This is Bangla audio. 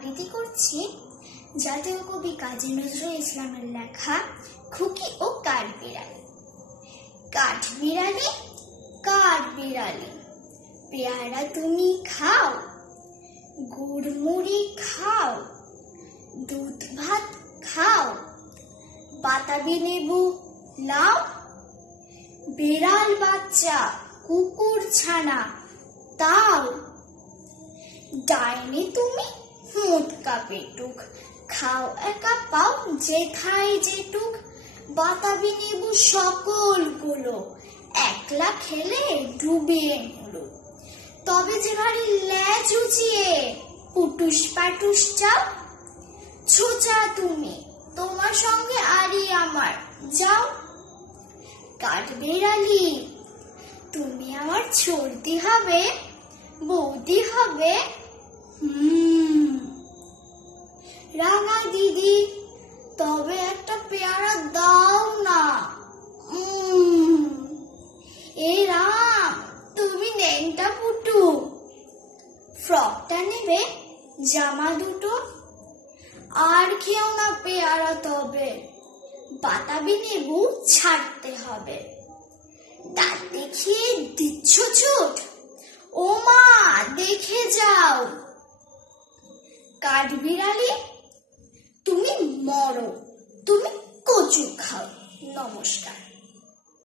আবৃত্তি করছি জাতীয় কবি কাজী নজরুল ইসলামের লেখা খুকি ও কাঠবিড়ালি। কাঠবিড়ালি, কাঠবিড়ালি, পেয়ারা তুমি খাও, গুড়মুড়ি খাও, দুধ ভাত খাও, বাতাবি লেবু লাও, বিড়াল বাচ্চা কুকুর ছানা তাও। ডাইনি তুমি মোটকা পেটুক, খাও একা পাও যেথায় যেটুক। বাতাবি লেবু সকলগুলো একলা খেলে ডুবিয়ে নিলো। তবে যে ভারী ল্যাজ উঁচিয়ে পুটুস পাটুস চাও। ছোচা তুমি, তোমার সঙ্গে আরই আমার যাও। কাঠবিড়ালি, তুমি আমার চলতি হবে, বৌদি হবে। রাঙা দিদি, তবে একটা পেয়ারা দাও না। এ রাম, তুমি নেংটা পুটু, ফ্রকটা নেবে, জামা দুটো। আর খেও না পেয়ারা তবে, বাতাবি লেবু ছাড়তে হবে। দাঁত দেখিয়ে দিচ্ছ ছুট, ও মা দেখে যাও। কাঠবিড়ালি, তুমি মরো, তুমি কচু খাও। নমস্কার।